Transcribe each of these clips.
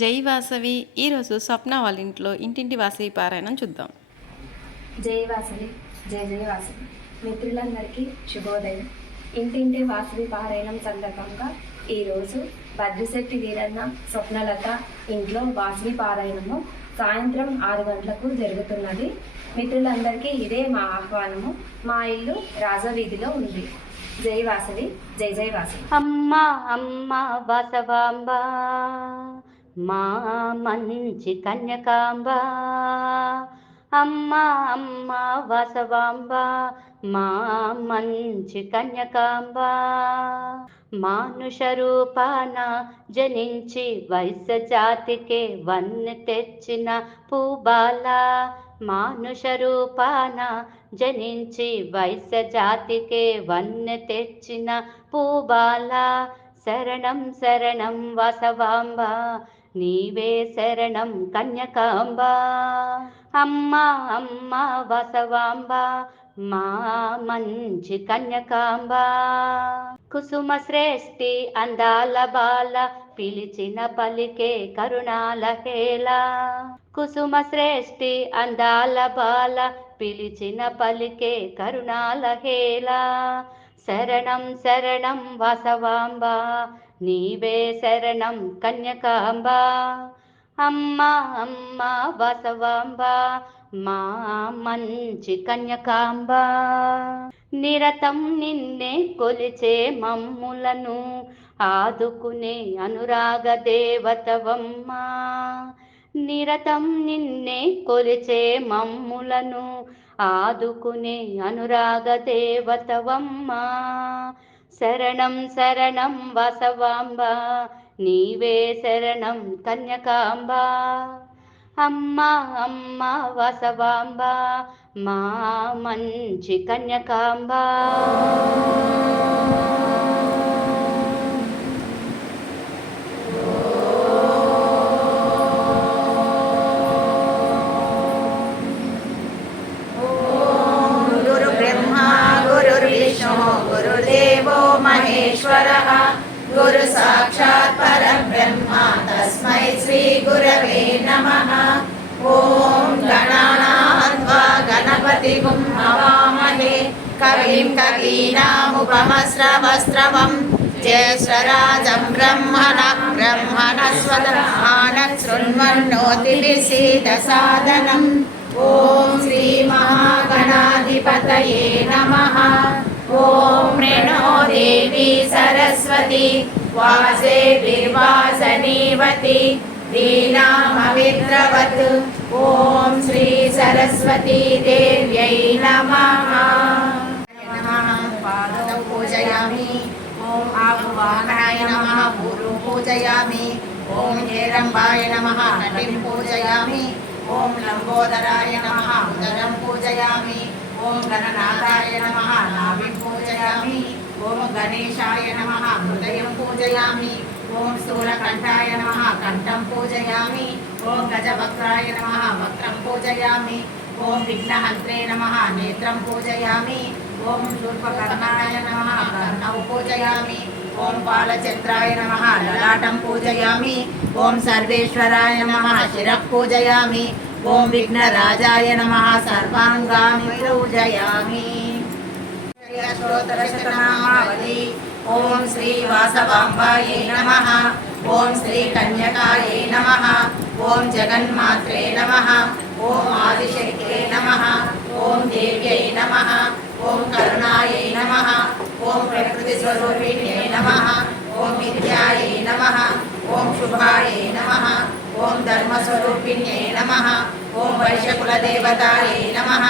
జై వాసవి. ఈరోజు స్వప్న వాళ్ళ ఇంట్లో ఇంటింటి వాసవి పారాయణం చూద్దాం. జై వాసవి, జై జై వాసవి. మిత్రులందరికీ శుభోదయం. ఇంటింటి వాసవి పారాయణం సందర్భంగా ఈరోజు భద్రిశెట్టి వీరన్న, స్వప్నలత ఇంట్లో వాసవి పారాయణము సాయంత్రం 6 గంటలకు జరుగుతున్నది. మిత్రులందరికీ ఇదే మా ఆహ్వానము. మా ఇల్లు రాజవీధిలో ఉంది. జై వాసవి, జై జై వాసవి. అమ్మా అమ్మా వాసవాంబ, మా మంచి కన్యకాంబ. అమ్మా అమ్మా వాసవాంబ, మా మంచి కన్యకాంబ. మానుష రూపాన జనించి వైశ్య జాతికే వన్నె తెచ్చిన పూబాల. మానుష రూపాన జనించి వైశ్య జాతికే వన్నె తెచ్చిన పూబాల. శరణం శరణం వాసవాంబ, నీవే శరణం కన్యకాంబ. అమ్మా అమ్మా వాసవాంబ, మా మంచి కన్యకాంబ. కుసుమ శ్రేష్ఠి అందాల బాల, పిలిచిన పలికే కరుణాల హేళ. కుసుమ శ్రేష్ఠి అందాల బాల, పిలిచిన పలికే కరుణాల హేళ. శరణం శరణం వాసవాంబ, నీవే శరణం కన్యకాంబ. అమ్మా అమ్మా వాసవాంబ, మా మంచి కన్యకాంబ. నిరతం నిన్నే కొలిచే మమ్ములను ఆదుకునే అనురాగ దేవతవమ్మ. నిరతం నిన్నే కొలిచే మమ్ములను ఆదుకునే అనురాగ దేవతవమ్మ. శరణం శరణం వాసవాంబ, నీవే శరణం కన్యకాంబ. అమ్మా అమ్మా వాసవాంబ, మా మంచి కన్యకాంబ. గురు బ్రహ్మ గురు విష్ణు గురుదేవో మహేశ్వరః, గురు సాక్షాత్ పరబ్రహ్మ తస్మై శ్రీ గురవే నమః. ఓం గణానాన్వా గణపతిగుం హవామహే, కవిం కవీనాముపమస్రవస్రవం. జ్యేష్ఠరాజం బ్రహ్మణః బ్రహ్మణస్పత శృణ్వన్నోతిభిः సాదనం. ఓం శ్రీ మహాగణాధిపతయే నమః. ఓం ప్రణో దేవి సరస్వతి వాసేభిర్వాసనీవతి వీణామవిద్రవత్. ఓం శ్రీ సరస్వతీ దేవ్యై నమః. పాదౌ పూజయామి. ఓం ఆహ్వానాయ నమః పూర్వం పూజయామి. ఓం హేరంబాయ నమః నటిం పూజయామి. ఓం లంబోదరాయ నమః ఉదరం పూజయామి. ఓం గణనాథాయ నమః నాభిం పూజయామి. ఓం గణేశాయ నమః హృదయం పూజయామి. ఓం స్థూలకంఠాయ నమః కంఠం పూజయామి. ఓం గజవక్త్రాయ నమః వక్త్రం పూజయామి. ఓం విఘ్నహంత్రే నమః నేత్రం పూజయామి. ఓం శూర్పకర్ణాయ నమః కర్ణౌ పూజయామి. ఓం బాలచంద్రాయ నమః లలాటం పూజయామి. ఓం సర్వేశ్వరాయ నమః శిరః పూజయామి. ఓం విఘ్నరాజాయ నమః సర్వాంగాని పూజయామి. స్తోత్రశతనామావళి. ఓం శ్రీ వాసవాంబాయే నమః. ఓం శ్రీ కన్యకాయే నమః. ఓం జగన్మాత్రే నమః. ఓం ఆదిశక్తే నమః. ఓం దేవ్యై నమః. ఓం కరుణాయై నమః. ఓం ప్రకృతి స్వరూపిణ్యై నమః. ఓం విద్యాయై నమః. ఓం శుభాయై నమః. ఓం ధర్మస్వరూపిణ్యై నమః. ఓం వైశ్యకుల దేవతాయై నమః.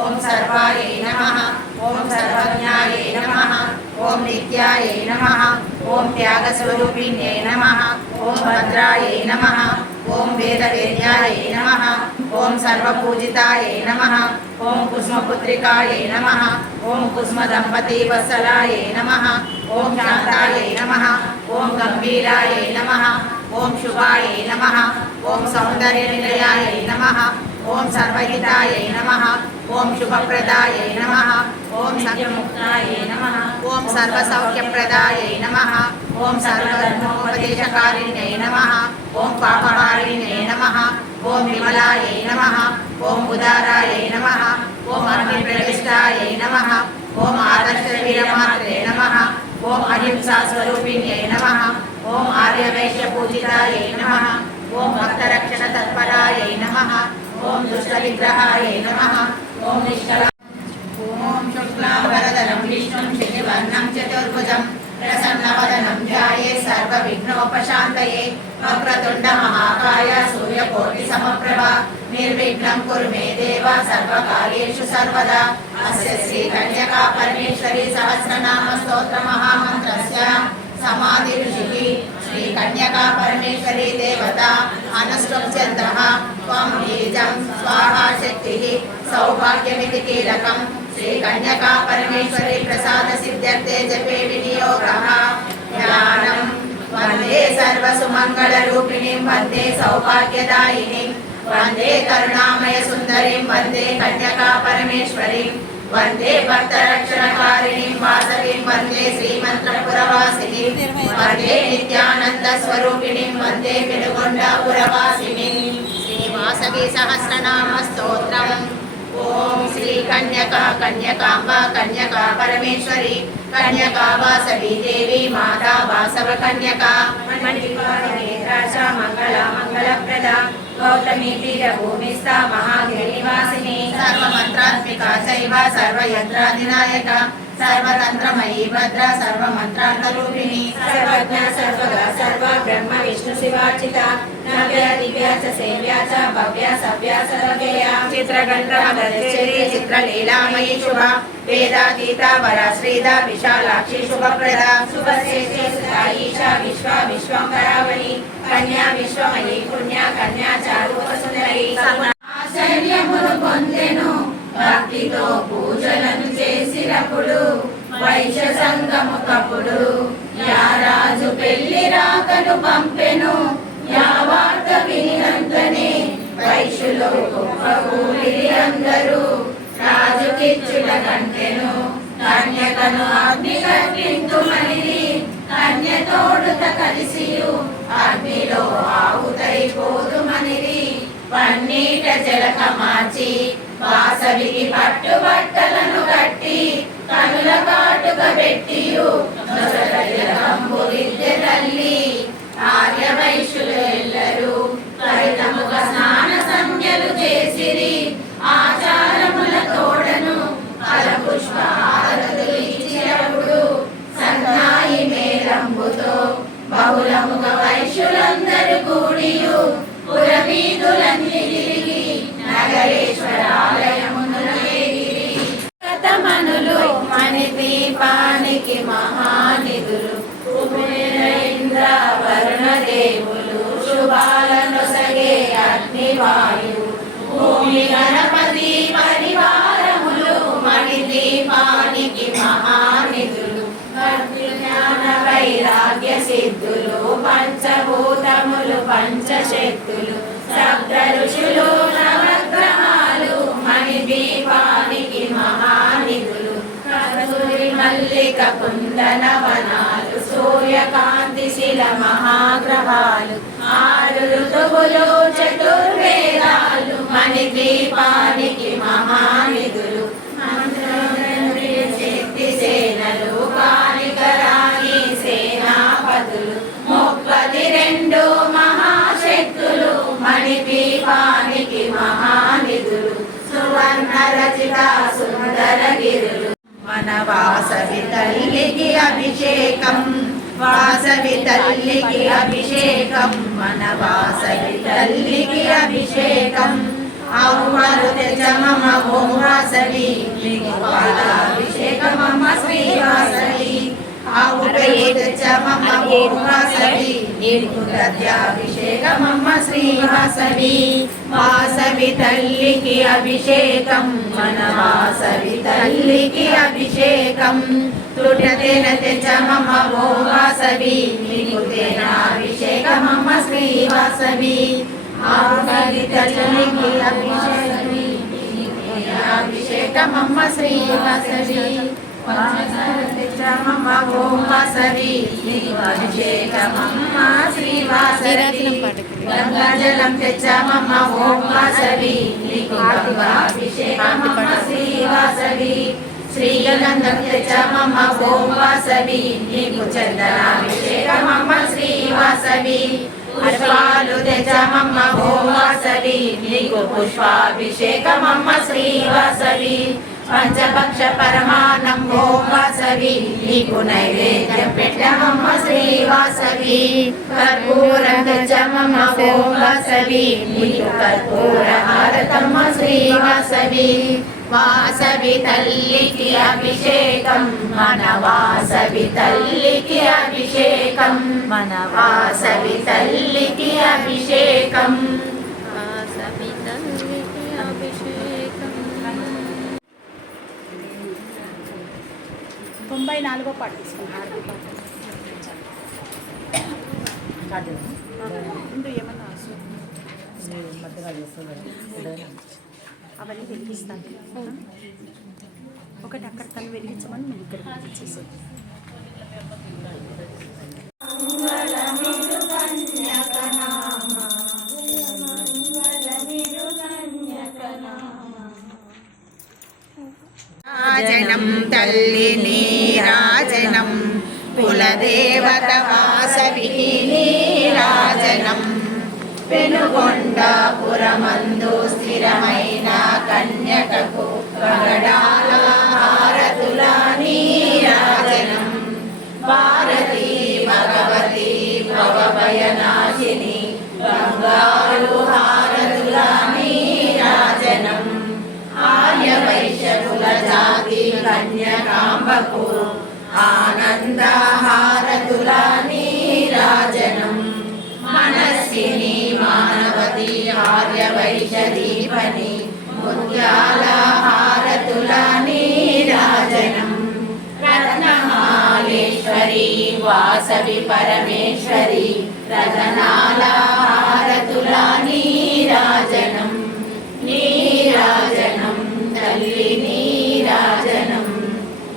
ఓం సర్వాయై నమః. ఓం సర్వజ్ఞాయై నమః. ఓం నిత్యాయై నమః. ఓం త్యాగస్వరూపిణ్యై నమః. ఓం భద్రాయై నమః. ఓం వేదవేద్యాయై నమః. ఓం సర్వపూజితాయై నమః. ఓం కుసుమపుత్రికాయై నమః. ఓం కుసుమదంపతి వత్సలాయై నమః. ఓం శాంతాయై నమః. ఓం గంభీరాయై నమః. ఓం శుభాయై నమః. ఓం సౌందర్యనిలయాయై నమః. ఓం సర్వహితాయై నమః. ఓం శుభప్రదాయై నమః. ఓం సత్యముక్తాయై నమః. ఓం సర్వసౌఖ్యప్రదాయై నమః. ఓం సర్వధర్మోపదేశకారిణ్యై నమః. ఓం పాప ఓం విమలాయై నమః ఓం ఉదారాయై నమః ఓం అగ్నిప్రతిష్ఠాయై నమః ఓం ఆదర్శవీరమాత్రే నమః ఓం అహింసా స్వరూపిణ్యై నమః ఓం ఆర్యవైశ్య పూజితాయై నమః ఓం భక్తరక్షణ తత్పరాయై నమః ఓం దుష్ట విగ్రహాయై నమః ఓం నిష్కల ఓం శుక్లాంబరధరం విష్ణుం శశివర్ణం చతుర్భుజం ప్రసన్నవదనం ధ్యాయే సర్వవిఘ్నోపశాంతయే వక్రతుండ మహాకాయ సూర్యకోటి సమప్రభ నిర్విఘ్నం కురు మే దేవ సర్వకార్యేషు సర్వదా అస్య శ్రీ కన్యకా పరమేశ్వరి సహస్రనామ స్తోత్ర మహామంత్రస్య సమాధి ఋషిః శ్రీ కన్యకా పరమేశ్వరి దేవత అనుష్ఠుప్త్యర్థః త్వం బీజం స్వాహా శక్తిః సౌభాగ్యమితి కీలకం శ్రీ కన్యకా పరమేశ్వరి ప్రసాద సిద్ధ్యర్థే జపే వినియోగః జ్ఞానం వందే సర్వసుమంగళ రూపిణీం వందే సౌభాగ్యదాయినీం వందే కరుణామయ సుందరీం వందే కన్యకా పరమేశ్వరీం వందే భక్తరక్షణకారిణీం వాసవీం వందే శ్రీమంత్రపురవాసినీం వందే నిత్యానంద స్వరూపిణీం వందే పెనుగొండపురవాసినీం శ్రీ వాసవి సహస్రనామ స్తోత్రం ఓం శ్రీ కన్యకా కన్యకాంబ కన్యకా పరమేశ్వరి కన్యకా వాసవి దేవి మాతా వాసవ కన్యకా మణిపాణినేత్రాచ మంగళ మంగళప్రద గౌతమి పీఠభూమిస్థ మహాగిరి నివాసిని సర్వమంత్రాత్మికా చైవ సర్వయంత్రాధినాయక సర్వతంత్రమయీ భద్ర సర్వమంత్రార్థరూపిణి సర్వజ్ఞ సర్వగా సర్వ బ్రహ్మ విష్ణు శివార్చిత నవ్య దివ్య చ సేవ్య చ భవ్య సవ్య సర్వగేయ చిత్రగంధమదశ్చేరి చిత్రలీలామయీ శుభ వేదాతీత వరశ్రీద విశాలాక్షి శుభప్రద శుభశ్రేష్ఠే సుతాయీష విశ్వ విశ్వంబరావళి కన్యా విశ్వమయీ పుణ్య కన్యా చారూప సుందరి ఆశ్చర్యమును పొందెను భక్తితో పూజలను చేసినప్పుడు వైశ్య సంగము కపుడు యారాజు పెళ్లి రాకను పంపెను యావార్త వినినంతనే వైశ్యులు గొప్పగూలిరి అందరూ రాజుకిచ్చుట కంటెను కన్యకను అగ్ని కట్టింతుమనిది కన్య తోడుత కలిసియు అగ్నిలో ఆహుతైపోదుమనిది పన్నీట జలక మార్చి వాసవికి పట్టుబట్టలను కట్టి కనుల కాటుక పెట్టియు నొసటంబుదిద్దె తల్లి ఆర్య వైశ్యులు ఎల్లరూ త్వరితముగ స్నాన సంధ్యలు చేసిరి ఆచారముల తోడను ఫల పుష్పారతులు ఇచ్చినప్పుడు సన్నాయి మేళంబుతో బహుళముగ వైశ్యులందరూ కూడియు పురవీధులన్నీ తిరిగి నగరేశ్వరాలయమును చేరిరి గతమనులు మణిదీపానికి మహానిధులు కుబేర ఇంద్ర వరుణ దేవులు శుభాలనొసగే అగ్నివాయు భూమి గణపతి పరివారములు మణిదీపానికి మహానిధులు జ్ఞాన వైరాగ్య సిద్ధులు పంచభూతములు పంచశక్తులు సప్త ఋషులు నవగ్రహాలు మణిదీపానికి మహానిధులు కస్తూరి మల్లిక కుందన వనాలు సూర్యకాంతి శిల మహాగ్రహాలు ఆరు ఋతువులు చతుర్వేదాలు మణిదీపానికి మహానిధులు శక్తి సేనలు కానికరాని సేనాపతులు 32 మహాశక్తులు మణిదీపానికి మహానిధులు సువర్ణ రచిత సుందర గిరులు మన వాసవి తల్లికి అభిషేకం వాసవి తల్లికి అభిషేకం మన వాసవి తల్లికి అభిషేకం ఆహ్వాను తెచ్చమమ్మ ఓం వాసవి నీకు పాలాభిషేకమమ్మ శ్రీ వాసవి ఆవుపై తెచ్చమమ్మ ఓం వాసవి నీకు గద్యాభిషేకమమ్మ శ్రీ వాసవి వాసవి తల్లికి అభిషేకం మన వాసవి తల్లికి అభిషేకం తుటతేన తెచ్చమమ్మ ఓం వాసవి నీకు తేనాభిషేకమమ్మ శ్రీ వాసవి ఆవుపై తల్లికి అభిషేకమమ్మ శ్రీ వాసవి తెచ్చామమ్మ ఓం వాసవి నీకు అభిషేకమమ్మ శ్రీవాసవి నీరాజనం పాటకి గంగాజలం తెచ్చామమ్మ ఓం వాసవి నీకు గంగాభిషేకమమ్మ శ్రీవాసవి శ్రీగంధం తెచ్చామమ్మ ఓం వాసవి నీకు చందనాభిషేకమమ్మ శ్రీవాసవి పుష్పాలు తెచ్చామమ్మ ఓం వాసవి నీకు పుష్పాభిషేకమమ్మ శ్రీవాసవి పంచపక్ష పరమాన్నం ఓం వాసవి నీకు నైవేద్యం పెట్టమమ్మ శ్రీవాసవి కర్పూరం తెచ్చామమ్మ ఓం వాసవి నీకు కర్పూర హారతమ్మ శ్రీవాసవి వాసవి తల్లికి అభిషేకం మన వాసవి తల్లికి అభిషేకం మన వాసవి తల్లికి అభిషేకం వాసవి తల్లికి అభిషేకం. 94వ పాట తీసుకున్నారు. ముందు ఏమన్నా అవన్నీ వెలిగిస్తాను. ఒకటి అక్కడ తను వెలిగించమని మేము ఇక్కడ వెలిగించేసాం. రాజనం తల్లి నీరాజనం కులదేవత వాసవికి నీరాజనం పెనుగొండాపురమందు స్థిరమైన కన్యకకు పగడాల హారతుల నీరాజనం భారతీ భగవతి భవభయనాశిని బంగారు హారతుల నీరాజనం ఆర్య వైశ్యకుల జాతి కన్యకాంబకు ఆనంద హారతుల నీరాజనం మనస్విని మానవతి ఆర్య వైశ్యదీపని ముత్యాల హారతుల నీరాజనం రత్నమాలేశ్వరి వాసవి పరమేశ్వరి రతనాల హారతుల నీరాజనం నీరాజనం తల్లి నీరాజనం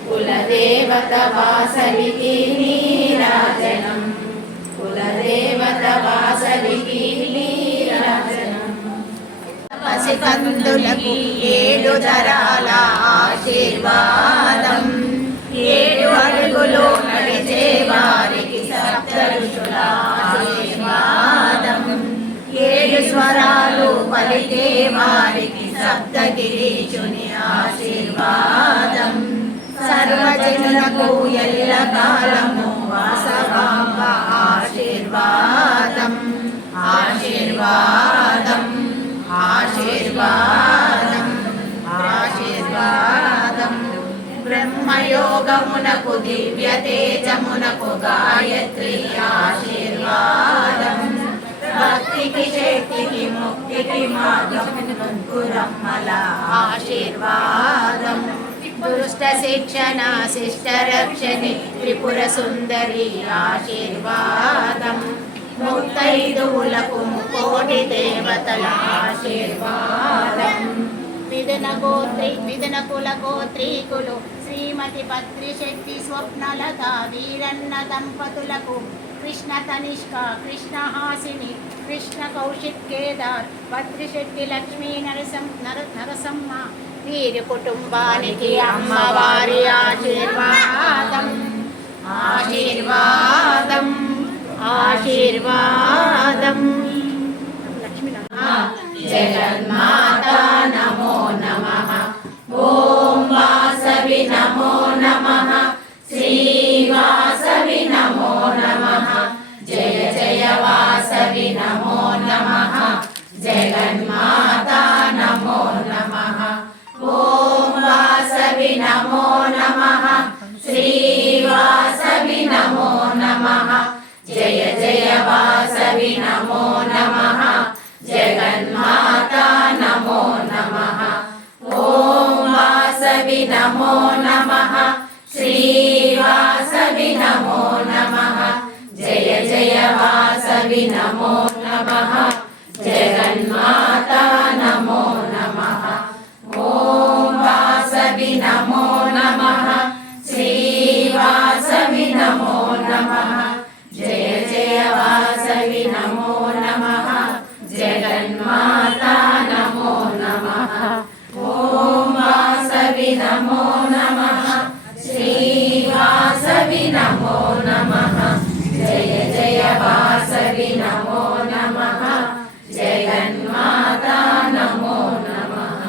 కులదేవత వాసవికి నీరాజనం కులదేవత వాసవికి నీరాజనం పసికందులకు 7 తరాల ఆశీర్వాదం 7 అడుగులు నడిచే వారికి సప్త ఋషుల ఆశీర్వాదం 7 స్వరాలు పలికే వారికి సప్తగిరీశుని ఆశీర్వాదం సర్వజనులకు ఎల్లకాలము వాసవాంబ ఆశీర్వాదం ఆశీర్వాదం ఆశీర్వాదం ఆశీర్వాదం బ్రహ్మయోగమునకు దివ్య తేజమునకు గాయత్రి ఆశీర్వాదం భక్తికి శక్తికి ముక్తికి మార్గం గురమ్మల ఆశీర్వాదం దుష్ట శిక్షణ శిష్ట రక్షణి త్రిపుర సుందరి ఆశీర్వాదం ముత్తైదువులకు కోటి దేవతల ఆశీర్వాదం మిథున కుల గోత్రీకులు శ్రీమతి పత్రిశక్తి స్వప్నలత వీరన్న దంపతులకు కృష్ణ తనిష్క కృష్ణ హాసిని కృష్ణ కౌశిక్ కేదార్ పత్రిశెట్టి లక్ష్మీ నరసమ్మ వీరి కుటుంబానికి అమ్మవారి ఆశీర్వాదం ఆశీర్వాదం ఆశీర్వాదం జగన్మాత నమో నమః ఓం వాసవి నమో నమః శ్రీ వాసవి నమో నమః జయ జయ వాసవి నమో నమః జగన్మాత నమో నమః ఓం వాసవి నమో నమః శ్రీ వాసవి నమో నమః జయ జయ వాసవి నమో నమః జగన్మాత నమో నమః ఓం వాసవి నమో నమః శ్రీ వాసవి నమో నమః జయ జయ వాసవి నమో నమః జగన్మాత నమో నమః ఓం వాసవి నమో నమః జగన్మాతా నమో నమః ఓం వాసవి నమో నమః శ్రీ వాసవి నమో నమః జయ జయ వాసవి నమో నమః జగన్మాతా నమో నమః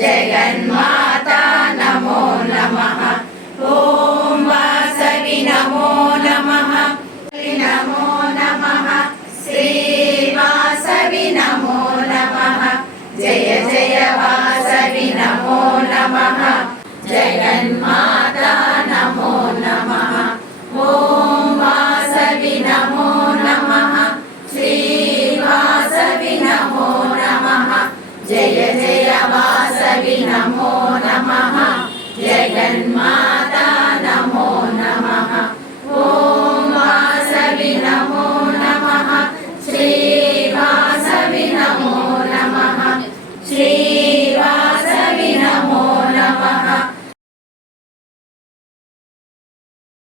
జగన్మాతా నమో నమః ఓం వాసవి నమో నమః నమో నమః శ్రీ వాసవి నమో నమః జయ జయ వాసవి నమో నమః జగన్మాతా నమో నమః ఓం వాసవి నమో నమః శ్రీ వాసవి నమో నమః జయ జయ వాసవి నమో నమః జగన్మాతా నమో నమః ఓం వాసవి నమో నమః శ్రీ వాసవి నమో నమః శ్రీ